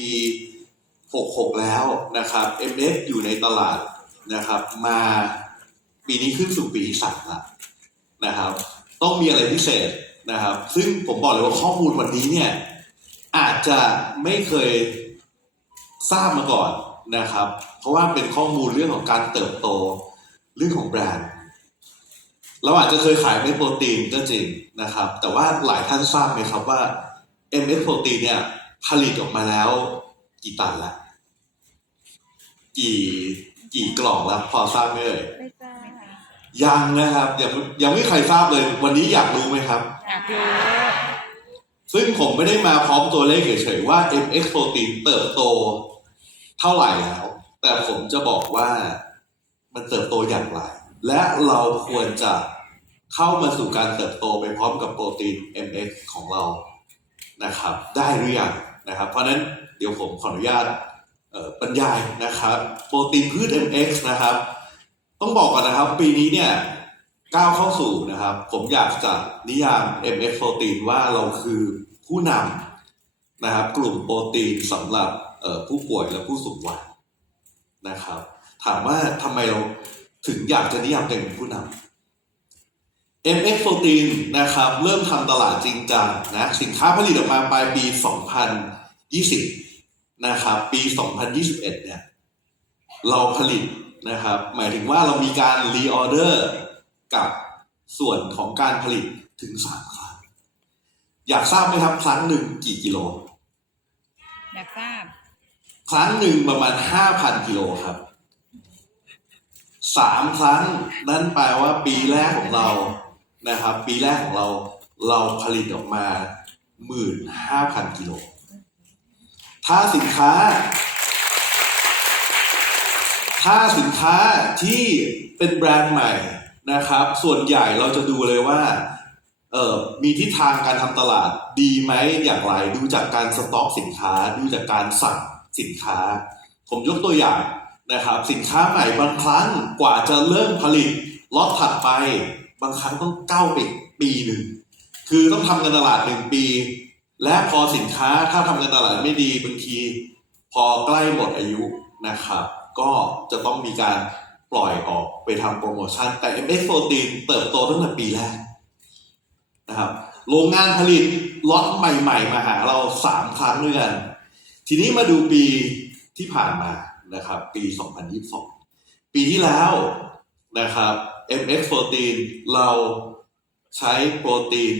ปี 66 แล้วนะครับ MX อยู่ในตลาดนะครับมาปีนี้ขึ้นสู่ปีที่สามแล้วนะครับ ต้องมีอะไรพิเศษนะครับ ซึ่งผมบอกเลยว่าข้อมูลวันนี้เนี่ยอาจจะไม่เคยทราบมาก่อนนะครับ เพราะว่าเป็นข้อมูลเรื่องของการเติบโตเรื่องของแบรนด์เราอาจจะเคยขายเม็ดโปรตีนก็จริงนะครับ แต่ว่าหลายท่านทราบไหมครับว่า MS โปรตีนเนี่ย ผลิตออกมาแล้ว กี่ตันละ กี่กี่กล่องแล้วพอทราบไหมเอ่ยไม่ทราบยังนะครับ ยังยังไม่มีใครทราบเลย วันนี้อยากรู้ไหมครับ อยากรู้ซึ่งผมไม่ได้มาพร้อมตัวเลขเฉยๆว่า MX โปรตีนเติบโต เท่าไหร่แล้ว แต่ผมจะบอกว่ามันเติบโตอย่างไร และเราควรจะเข้ามาสู่การเติบโตไปพร้อมกับโปรตีน MX ของเรานะครับ ได้หรือยัง นะครับ เพราะนั้นเดี๋ยวผมขออนุญาตบรรยายนะครับ โปรตีนพืช MX นะครับ ต้องบอกก่อนนะครับ ปีนี้เนี่ยก้าวเข้าสู่นะครับ ผมอยากจะนิยาม MX โปรตีนว่าเราคือผู้นำนะครับ กลุ่มโปรตีนสำหรับผู้ป่วยและผู้สูงวัยนะครับ ถามว่าทำไมเราถึงอยากจะนิยามตัวเองเป็นผู้นำ MX โปรตีนนะครับเริ่มทำตลาดจริงจังนะสินค้าผลิตออกมาปลายปี 2020 นะครับ ปี 2021 เนี่ยเราผลิตนะครับ หมายถึงว่าเรามีการรีออเดอร์กับส่วนของการผลิตถึงสามครั้ง อยากทราบไหมครับครั้งหนึ่งกี่กิโล อยากทราบ ครั้งหนึ่งประมาณห้าพันกิโลครับสามครั้ง นั่นแปลว่าปีแรกของเรา นะครับ ปีแรกของเราเราผลิตออกมาหมื่นห้าพันกิโล ถ้าสินค้า ถ้าสินค้าที่เป็นแบรนด์ใหม่นะครับ ส่วนใหญ่เราจะดูเลยว่าเออมีทิศทางการทำตลาดดีไหมอย่างไร ดูจากการสต็อกสินค้า ดูจากการสั่งสินค้า ผมยกตัวอย่างนะครับ สินค้าใหม่บางครั้งกว่าจะเริ่มผลิตล็อตถัดไป บางครั้งต้องเก้าไปปีหนึ่งคือต้องทำการตลาดหนึ่งปี และพอสินค้าถ้าทำการตลาดไม่ดีบางที พอใกล้หมดอายุนะครับ ก็จะต้องมีการปล่อยออกไปทำโปรโมชั่น แต่ MX โปรตีนเติบโตตั้งแต่ปีแรกนะครับโรงงานผลิตล็อตใหม่ ๆ มาหาเราสามครั้งด้วยกัน ทีนี้มาดูปีที่ผ่านมานะครับ ปี 2022 ปีที่แล้วนะครับ MX โปรตีนเราใช้โปรตีน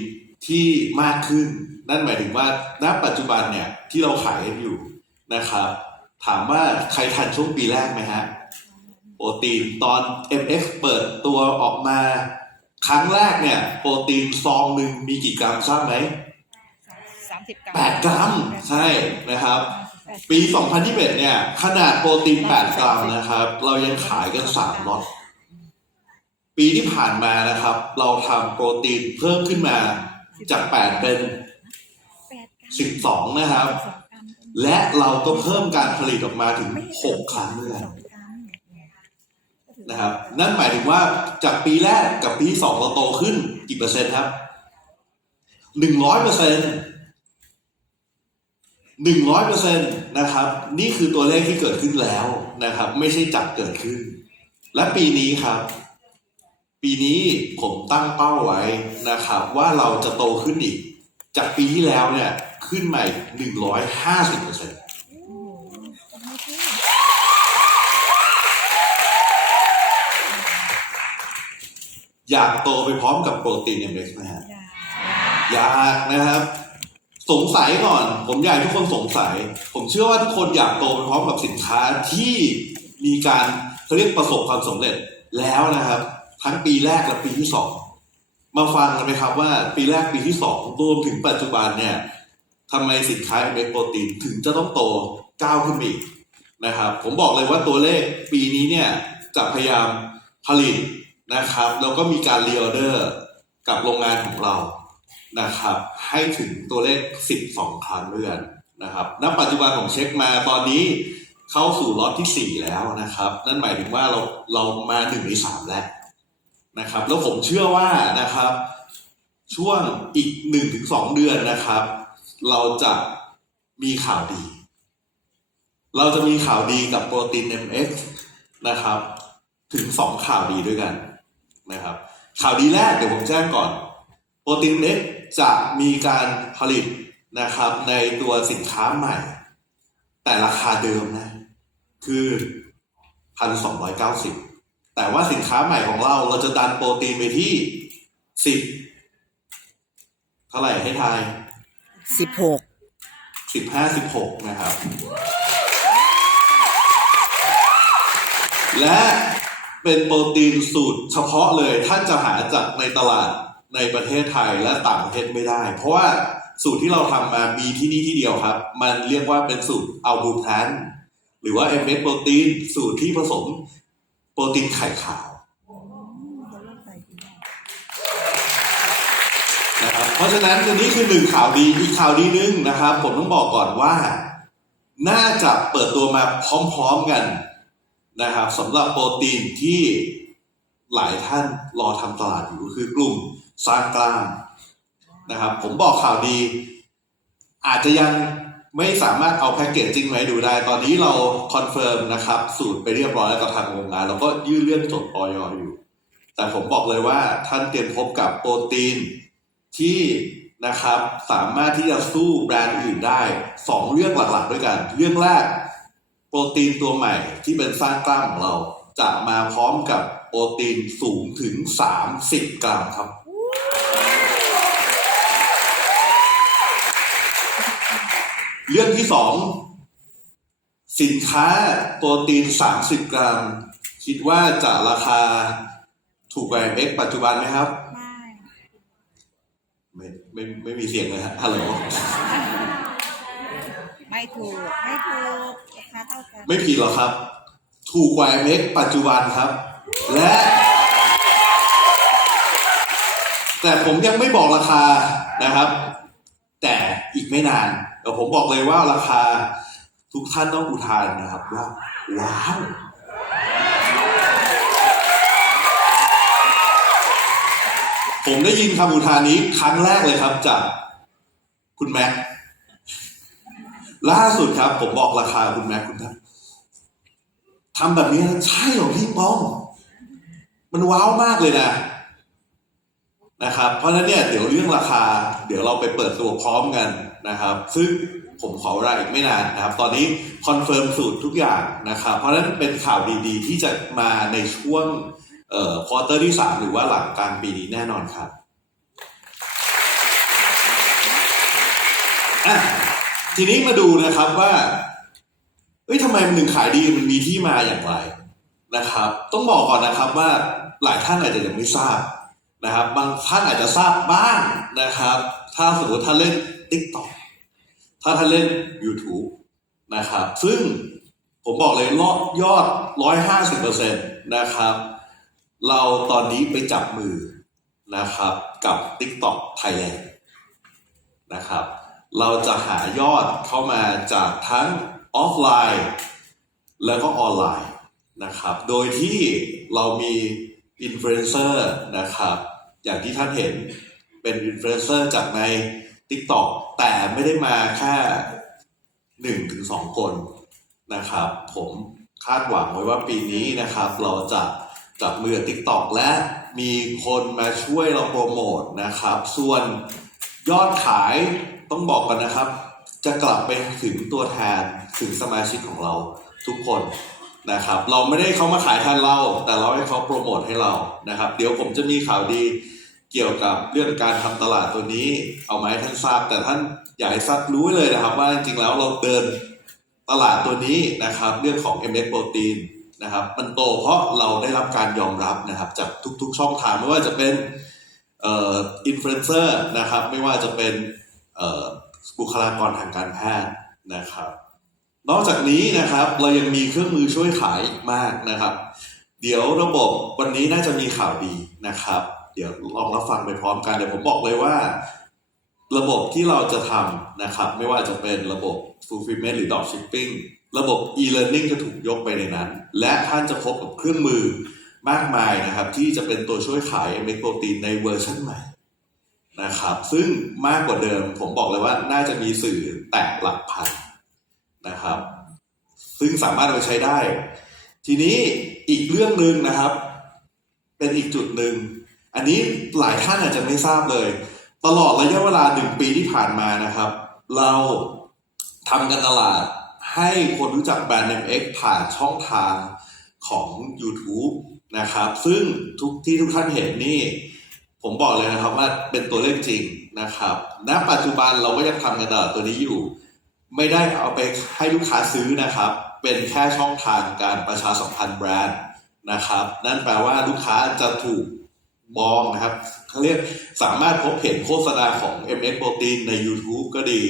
ที่มากขึ้น นั่นหมายถึงว่าณปัจจุบันเนี่ยที่เราขายกันอยู่นะครับ ถามว่าใครทันช่วงปีแรกไหมฮะโปรตีนตอน MX เปิดตัวออกมา ครั้งแรกเนี่ย โปรตีนซองหนึ่งมีกี่กรัมทราบไหมสามสิบกรัม8กรัมใช่นะครับ ปี 2021เนี่ยขนาดโปรตีน 8 กรัมนะครับ เรายังขายกัน3ล็อต ปีที่ผ่านมานะครับ เราทำโปรตีนเพิ่มขึ้นมาจาก 8 เป็น แปดกรัม12 นะครับ สองกรัมและเราก็เพิ่มการผลิตออกมาถึง 6 ครั้งด้วยกันสองกรัมนะครับ นั่นหมายถึงว่าจากปีแรกกับปีที่สองเราโตขึ้นกี่เปอร์เซ็นต์ครับ หนึ่งร้อยเปอร์เซ็นต์หนึ่งร้อยเปอร์เซ็นต์นะครับ นี่คือตัวเลขที่เกิดขึ้นแล้วนะครับ ไม่ใช่จัดเกิดขึ้น และปีนี้ครับ ปีนี้ผมตั้งเป้าไว้นะครับว่าเราจะโตขึ้นอีก จากปีที่แล้วเนี่ยขึ้นใหม่หนึ่งร้อยห้าสิบเปอร์เซ็นต์อยากโตไปพร้อมกับโปรตีนเอ็มเอ็กซ์ไหมฮะอยากนะครับ สงสัยก่อน ผมอยากทุกคนสงสัย ผมเชื่อว่าทุกคนอยากโตไปพร้อมกับสินค้าที่มีการเขาเรียกประสบความสำเร็จแล้วนะครับ ทั้งปีแรกและปีที่สองมาฟังกันไหมครับว่าปีแรกปีที่สองรวมถึงปัจจุบันเนี่ยทำไมสินค้าเอโปรตีนถึงจะต้องโตก้าวขึ้นอีกนะครับ ผมบอกเลยว่าตัวเลขปีนี้เนี่ยจะพยายามผลิตนะครับ แล้วก็มีการรีออเดอร์กับโรงงานของเรานะครับ ให้ถึงตัวเลข 12 ครั้งเรื่อนนะครับ ณ ปัจจุบันผมเช็คมาตอนนี้เข้าสู่ล็อตที่ 4 แล้วนะครับ นั่นหมายถึงว่าเราเรามา1ใน3แล้ว นะครับ แล้วผมเชื่อว่านะครับ ช่วงอีก1-2เดือนนะครับ เราจะมีข่าวดี เราจะมีข่าวดีกับโปรตีน MX นะครับ ถึงสองข่าวดีด้วยกันนะครับ ข่าวดีแรกเดี๋ยวผมแจ้งก่อน โปรตีน MX จะมีการผลิตนะครับในตัวสินค้าใหม่ แต่ราคาเดิมนะ คือพันสองร้อยเก้าสิบ แต่ว่าสินค้าใหม่ของเราเราจะดันโปรตีนไปที่สิบเท่าไหร่ให้ทายสิบหกสิบห้าสิบหกนะครับ และเป็นโปรตีนสูตรเฉพาะเลยท่านจะหาจากในตลาดในประเทศไทยและต่างประเทศไม่ได้ เพราะว่าสูตรที่เราทำมามีที่นี่ที่เดียวครับ มันเรียกว่าเป็นสูตรอัลบูแพนหรือว่า m อ s โปรตีนสูตรที่ผสม โปรตีนไข่ขาวนะครับเพราะฉะนั้นอันนี้คือหนึ่งข่าวดีอีกข่าวดีนึงนะครับ ผมต้องบอกก่อนว่า น่าจะเปิดตัวมาพร้อมๆกันนะครับสำหรับโปรตีนที่หลายท่านรอทำตลาดอยู่คือกลุ่มสร้างกล้ามนะครับ ผมบอกข่าวดี อาจจะยัง ไม่สามารถเอาแพ็กเกจจริงมาให้ดูได้ ตอนนี้เราคอนเฟิร์มนะครับ สูตรไปเรียบร้อยแล้วกับทางโรงงาน แล้วก็ยื่นเรื่องจดออยอยู่ แต่ผมบอกเลยว่าท่านเตรียมพบกับโปรตีนที่นะครับสามารถที่จะสู้แบรนด์อื่นได้สองเรื่องหลักๆด้วยกัน เรื่องแรก โปรตีนตัวใหม่ที่เป็นสร้างกล้ามของเรา จะมาพร้อมกับโปรตีนสูงถึง 30 กรัมครับ เรื่องที่สองสินค้าโปรตีน 30 กรัม คิดว่าจะราคาถูกกว่าเอ็กปัจจุบันไหมครับไม่ไม่ไม่ไม่มีเสียงเลยฮะฮัลโหลไม่ถูก ไม่ถูกราคาเท่ากันไม่ผิดหรอกครับ ถูกกว่าเอ็กปัจจุบันครับ และ แต่ผมยังไม่บอกราคานะครับ แต่อีกไม่นาน เดี๋ยวผมบอกเลยว่าราคาทุกท่านต้องอุทานนะครับว่าว้าวผมได้ยินคำอุทานนี้ครั้งแรกเลยครับจากคุณแม็กล่าสุดครับ ผมบอกราคาคุณแม็กคุณครับทำแบบนี้ใช่เหรอพี่ป้อง มันว้าวมากเลยนะนะครับ เพราะฉะนั้นเนี่ยเดี๋ยวเรื่องราคา เดี๋ยวเราไปเปิดตัวพร้อมกัน นะครับ ซึ่งผมขอเวลาอีกไม่นานนะครับ ตอนนี้คอนเฟิร์มสูตรทุกอย่างนะครับ เพราะฉะนั้นเป็นข่าวดีๆ ที่จะมาในช่วงเอ่อควอเตอร์ที่สามหรือว่าหลังกลางปีนี้แน่นอนครับอะทีนี้มาดูนะครับว่าเอ้ยทำไมมันถึงขายดีมันมีที่มาอย่างไรนะครับ ต้องบอกก่อนนะครับว่าหลายท่านอาจจะยังไม่ทราบนะครับ บางท่านอาจจะทราบบ้างนะครับ ถ้าสมมติท่านเล่น TikTok ถ้าท่านเล่น YouTube นะครับ ซึ่งผมบอกเลยยอดยอด 150%นะครับ เราตอนนี้ไปจับมือนะครับกับ TikTok Thailand นะครับ เราจะหายอดเข้ามาจากทั้งออฟไลน์ แล้วก็ออนไลน์นะครับ โดยที่เรามีอินฟลูเอนเซอร์นะครับ อย่างที่ท่านเห็นเป็นอินฟลูเอนเซอร์จากใน TikTok แต่ไม่ได้มาแค่หนึ่งถึงสองคนนะครับ ผมคาดหวังไว้ว่าปีนี้นะครับ เราจะจับมือกับ TikTok และมีคนมาช่วยเราโปรโมทนะครับ ส่วนยอดขายต้องบอกกันนะครับ จะกลับไปถึงตัวแทนถึงสมาชิกของเราทุกคนนะครับ เราไม่ได้เขามาขายแทนเรา แต่เราให้เขาโปรโมทให้เรานะครับ เดี๋ยวผมจะมีข่าวดี เกี่ยวกับเรื่องการทำตลาดตัวนี้ เอามาให้ท่านทราบ แต่ท่านอยากให้ทราบรู้ไว้เลยนะครับ ว่าจริงๆแล้วเราเดินตลาดตัวนี้นะครับ เรื่องของ MS Protein นะครับ มันโตเพราะเราได้รับการยอมรับนะครับ จากทุกๆช่องทางไม่ว่าจะเป็นอินฟลูเอนเซอร์นะครับ ไม่ว่าจะเป็นบุคลากรทางการแพทย์นะครับ นอกจากนี้นะครับเรายังมีเครื่องมือช่วยขายมากนะครับ เดี๋ยวระบบวันนี้น่าจะมีข่าวดีนะครับ เดี๋ยวลองรับฟังไปพร้อมกันเดี๋ยวผมบอกเลยว่า ระบบที่เราจะทำนะครับ ไม่ว่าจะเป็นระบบ fulfillment หรือ dropshipping ระบบ e-learning จะถูกยกไปในนั้น และท่านจะพบกับเครื่องมือมากมายนะครับ ที่จะเป็นตัวช่วยขาย MX Protein ในเวอร์ชันใหม่นะครับ ซึ่งมากกว่าเดิมผมบอกเลยว่าน่าจะมีสื่อแตะหลักพันนะครับ ซึ่งสามารถเอาไปใช้ได้ ทีนี้อีกเรื่องหนึ่งนะครับ เป็นอีกจุดหนึ่ง อันนี้หลายท่านอาจจะไม่ทราบเลย ตลอดระยะเวลาหนึ่งปีที่ผ่านมานะครับ เราทำการตลาดให้คนรู้จักแบรนด์ MX ผ่านช่องทางของ YouTube นะครับ ซึ่งทุกที่ทุกท่านเห็นนี่ ผมบอกเลยนะครับว่าเป็นตัวเลขจริงนะครับ ณ ปัจจุบันเราก็ยังทำการตลาดตัวนี้อยู่ ไม่ได้เอาไปให้ลูกค้าซื้อนะครับ เป็นแค่ช่องทางการประชาสัมพันธ์แบรนด์นะครับ นั่นแปลว่าลูกค้าจะถูก มองนะครับเขาเรียกสามารถพบเห็นโฆษณาของ MX Protein ใน YouTube ก็ดี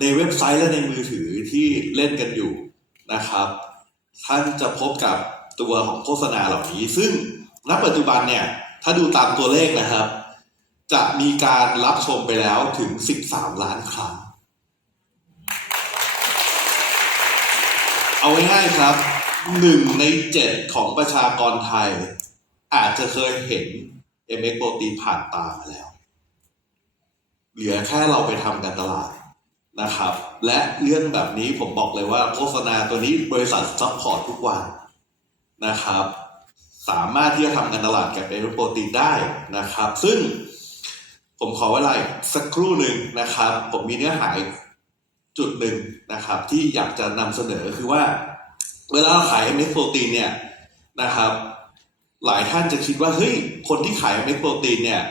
ในเว็บไซต์และในมือถือที่เล่นกันอยู่นะครับ ท่านจะพบกับตัวของโฆษณาเหล่านี้ ซึ่งณปัจจุบันเนี่ย ถ้าดูตามตัวเลขนะครับ จะมีการรับชมไปแล้วถึง 13 ล้านครั้ง เอาง่ายๆครับหนึ่งในเจ็ดของประชากรไทย อาจจะเคยเห็น MX โปรตีนผ่านตามาแล้ว เหลือแค่เราไปทำการตลาดนะครับ และเรื่องแบบนี้ผมบอกเลยว่าโฆษณาตัวนี้บริษัทซัพพอร์ตทุกวันนะครับ สามารถที่จะทำการตลาดกับ MX โปรตีนได้นะครับ ซึ่งผมขอเวลาสักครู่หนึ่งนะครับ ผมมีเนื้อหาจุดหนึ่งนะครับ ที่อยากจะนำเสนอคือว่า เวลาเราขาย MX โปรตีนเนี่ยนะครับ หลายท่านจะคิดว่าเฮ้ยคนที่ขาย MX โปรตีนเนี่ย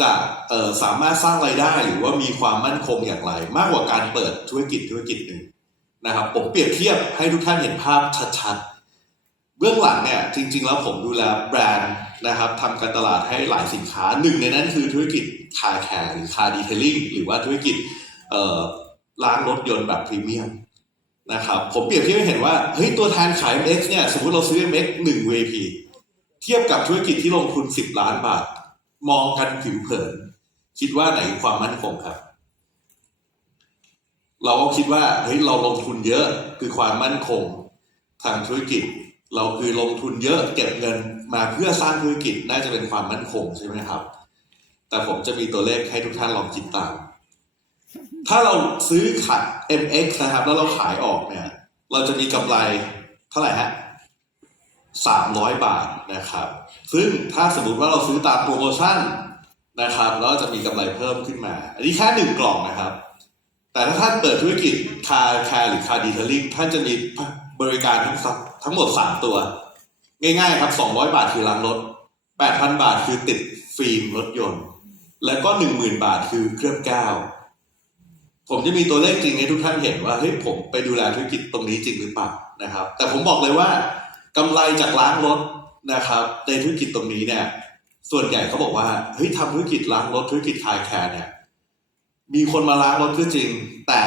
จะเอ่อสามารถสร้างไรายได้หรือว่ามีความมั่นคงอย่างไร มากกว่าการเปิดธุรกิจธุรกิจหนึ่งนะครับผมเปรียบเทียบให้ทุกท่านเห็นภาพชัดๆ เบื้องหลังเนี่ยจริง ๆ แล้วผมดูแลแบรนด์นะครับทำการตลาดให้หลายสินค้าหนึ่งในนั้นคือธุรกิจคาแคร์หรือคาดีเทลลิ่งหรือว่าธุรกิจเอ่อร้านรถยนต์แบบพรีเมียมนะครับผมเปรียบเทียบให้เห็นว่าเฮ้ยตัวแทนขาย MX เนี่ยสมมติเราซื้อ MX 1 VP เทียบกับธุรกิจที่ลงทุน 10 ล้านบาท มองกันผิวเผิน คิดว่าไหนความมั่นคงครับ เราก็คิดว่าเฮ้ยเราลงทุนเยอะคือความมั่นคง ทางธุรกิจ เราคือลงทุนเยอะเก็บเงินมาเพื่อสร้างธุรกิจน่าจะเป็นความมั่นคงใช่ไหมครับ แต่ผมจะมีตัวเลขให้ทุกท่านลองคิดตาม ถ้าเราซื้อขัด MX นะครับ แล้วเราขายออกเนี่ย เราจะมีกำไรเท่าไหร่ฮะ สามร้อยบาทนะครับ ซึ่งถ้าสมมติว่าเราซื้อตามโปรโมชั่นนะครับแล้วจะมีกำไรเพิ่มขึ้นมา อันนี้แค่หนึ่งกล่องนะครับ แต่ถ้าท่านเปิดธุรกิจคาแคร์หรือคาดีเทลลิ่งท่านจะมีบริการทั้งทั้งหมดสามตัว ง่ายๆครับสองร้อยบาทคือล้างรถแปดพันบาทคือติดฟิล์มรถยนต์ แล้วก็หนึ่งหมื่นบาทคือเครื่องแก้วผมจะมีตัวเลขจริงให้ทุกท่านเห็นว่าเฮ้ยผมไปดูแลธุรกิจตรงนี้จริงหรือเปล่านะครับ แต่ผมบอกเลยว่า กำไรจากล้างรถนะครับ ในธุรกิจตรงนี้เนี่ย ส่วนใหญ่เขาบอกว่าเฮ้ยทำธุรกิจล้างรถธุรกิจคายแคร์เนี่ย มีคนมาล้างรถก็จริง แต่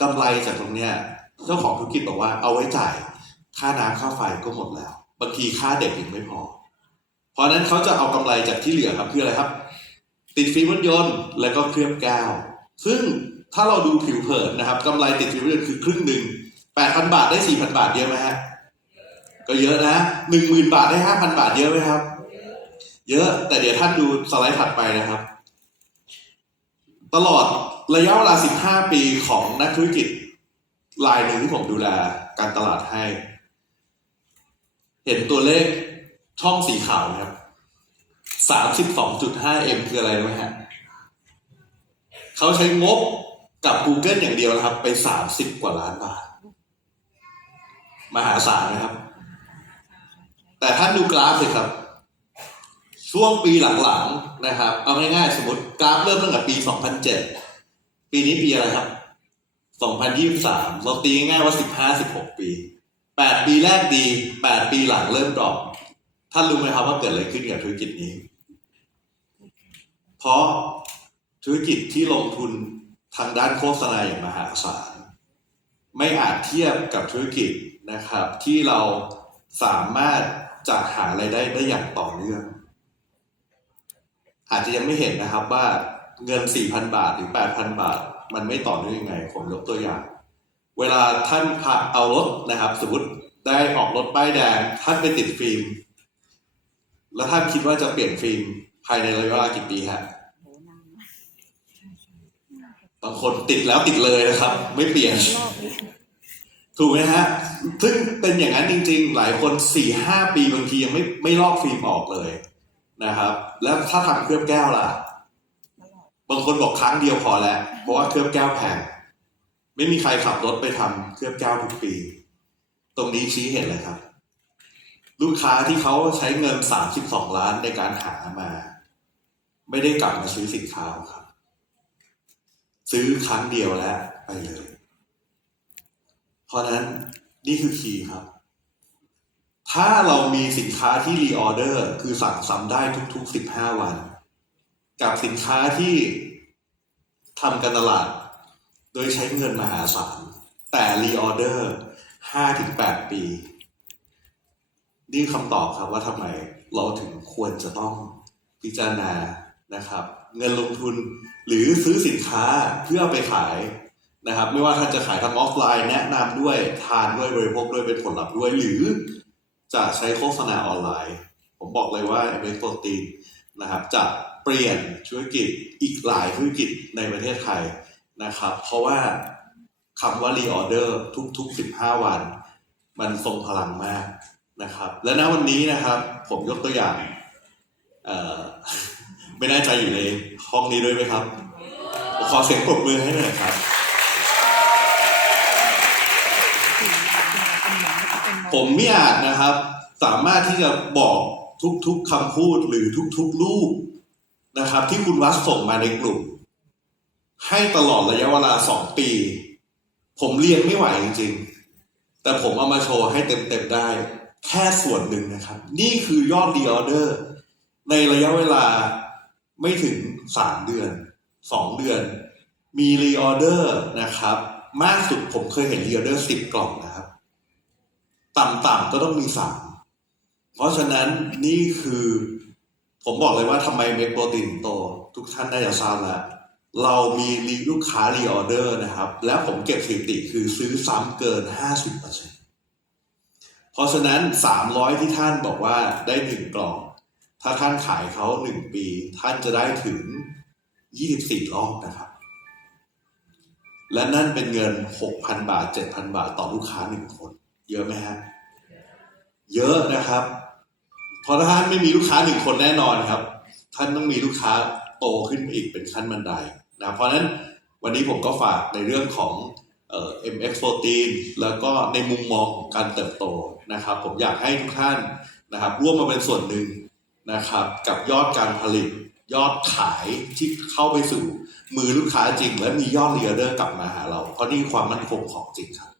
กำไรจากตรงเนี้ยเจ้าของธุรกิจบอกว่าเอาไว้จ่ายค่าน้ำค่าไฟก็หมดแล้วบางทีค่าเด็กยังไม่พอ เพราะนั้นเขาจะเอากำไรจากที่เหลือครับคืออะไรครับ ติดฟิล์มรถยนต์แล้วก็เคลือบแก้ว ซึ่งถ้าเราดูผิวเผินนะครับกำไรติดฟิล์มรถยนต์คือครึ่งหนึ่งแปดพันบาทได้สี่พันบาทเยอะไหมฮะ ก็เยอะนะหนึ่งหมื่นบาทได้ห้าพันบาทเยอะไหมครับ เยอะแต่เดี๋ยวท่านดูสไลด์ถัดไปนะครับ ตลอดระยะเวลา15ปีของนักธุรกิจรายหนึ่งที่ผมดูแลการตลาดให้ เห็นตัวเลขช่องสีขาวนะครับ 32.5M คืออะไรรู้ไหมฮะเขาใช้งบกับ Google อย่างเดียวนะครับ ไป30กว่าล้านบาท มหาศาลนะครับ แต่ท่านดูกราฟสิครับ ช่วงปีหลังๆนะครับ เอาง่ายๆสมมติกราฟเริ่มตั้งแต่ปี 2007 ปีนี้ปีอะไรครับ 2023 เราตีง่ายๆว่า 15-16 ปี 8 ปีแรกดี 8 ปีหลังเริ่มดรอปท่านรู้ไหมครับว่าเกิดอะไรขึ้นกับธุรกิจนี้ เพราะธุรกิจที่ลงทุนทางด้านโฆษณาอย่างมหาศาลไม่อาจเทียบกับธุรกิจนะครับ ที่เราสามารถ จะหารายได้ได้อย่างต่อเนื่อง อาจจะยังไม่เห็นนะครับว่าเงิน 4,000 บาทหรือ 8,000 บาท มันไม่ต่อเนื่องยังไง ผมยกตัวอย่าง เวลาท่านพาเอารถนะครับ สมมติได้ออกรถป้ายแดง ท่านไปติดฟิล์ม แล้วท่านคิดว่าจะเปลี่ยนฟิล์มภายในระยะเวลากี่ปีฮะบางคนติดแล้วติดเลยนะครับ ไม่เปลี่ยนรอบนี้ ถูกไหมฮะซึ่งเป็นอย่างนั้นจริง ๆ หลายคนสี่ห้าปีบางทียังไม่ไม่ลอกฟิล์มออกเลยนะครับ แล้วถ้าทำเคลือบแก้วล่ะ บางคนบอกครั้งเดียวพอแล้ว เพราะว่าเคลือบแก้วแพงไม่มีใครขับรถไปทำเคลือบแก้วทุกปี ตรงนี้ชี้เห็นเลยครับ ลูกค้าที่เขาใช้เงินสามสิบสองล้านในการหามา ไม่ได้กลับมาซื้อสินค้าครับ ซื้อครั้งเดียวแล้วไปเลย เพราะนั้นนี่คือคีย์ครับ ถ้าเรามีสินค้าที่รีออเดอร์คือสั่งซ้ำได้ทุกๆ 15 วัน กับสินค้าที่ทำการตลาด โดยใช้เงินมหาศาล แต่รีออเดอร์5-8 ปี นี่คำตอบครับว่าทำไมเราถึงควรจะต้องพิจารณานะครับ เงินลงทุนหรือซื้อสินค้าเพื่อไปขาย นะครับ ไม่ว่าท่านจะขายทางออฟไลน์แนะนำด้วยทานด้วยบริโภคด้วยเป็นผลลัพธ์ด้วย หรือจะใช้โฆษณาออนไลน์ ผมบอกเลยว่าเอเมโปรตีนนะครับจะเปลี่ยนธุรกิจอีกหลายธุรกิจในประเทศไทยนะครับ เพราะว่าคำว่ารีออเดอร์ทุก ๆ 15 วัน มันทรงพลังมากนะครับ และณวันนี้นะครับ ผมยกตัวอย่างไม่แน่ใจอยู่ในห้องนี้ด้วยไหมครับ ขอเสียงปรบมือให้หน่อยครับ ผมไม่อาจนะครับ สามารถที่จะบอกทุกๆคำพูดหรือทุกๆรูปนะครับ ที่คุณวัดส่งมาในกลุ่ม ให้ตลอดระยะเวลาสองปี ผมเรียนไม่ไหวจริงๆ แต่ผมเอามาโชว์ให้เต็มๆได้ แค่ส่วนหนึ่งนะครับ นี่คือยอดดีออเดอร์ ในระยะเวลาไม่ถึงสามเดือนสองเดือน มีรีออเดอร์นะครับ มากสุดผมเคยเห็นรีออเดอร์สิบกล่องนะครับ ต่ำๆก็ต้องมีสามเพราะฉะนั้นนี่คือ ผมบอกเลยว่าทำไมเมกโปรตีนโต ทุกท่านได้จะทราบแล้วเรามีรีลูกค้ารีออเดอร์นะครับ แล้วผมเก็บสถิติคือซื้อซ้ำเกิน 50%เพราะฉะนั้น 300 ที่ท่านบอกว่าได้หนึ่งกล่อง ถ้าท่านขายเขาหนึ่งปี ท่านจะได้ถึง 24 รอบนะครับ และนั่นเป็นเงิน 6,000 บาท 7,000 บาทต่อลูกค้าหนึ่งคน เยอะไหมฮะเยอะนะครับเพราะท่านไม่มีลูกค้าหนึ่งคนแน่นอนครับ ท่านต้องมีลูกค้าโตขึ้นไปอีกเป็นขั้นบันไดนะเพราะฉะนั้นวันนี้ผมก็ฝากในเรื่องของเอ่อ MX14 แล้วก็ในมุมมองของการเติบโตนะครับ ผมอยากให้ทุกท่านนะครับ ร่วมมาเป็นส่วนหนึ่งนะครับ กับยอดการผลิต ยอดขายที่เข้าไปสู่มือลูกค้าจริง และมียอดเรียเดอร์กลับมาหาเรา เพราะนี่ความมั่นคงของจริงครับ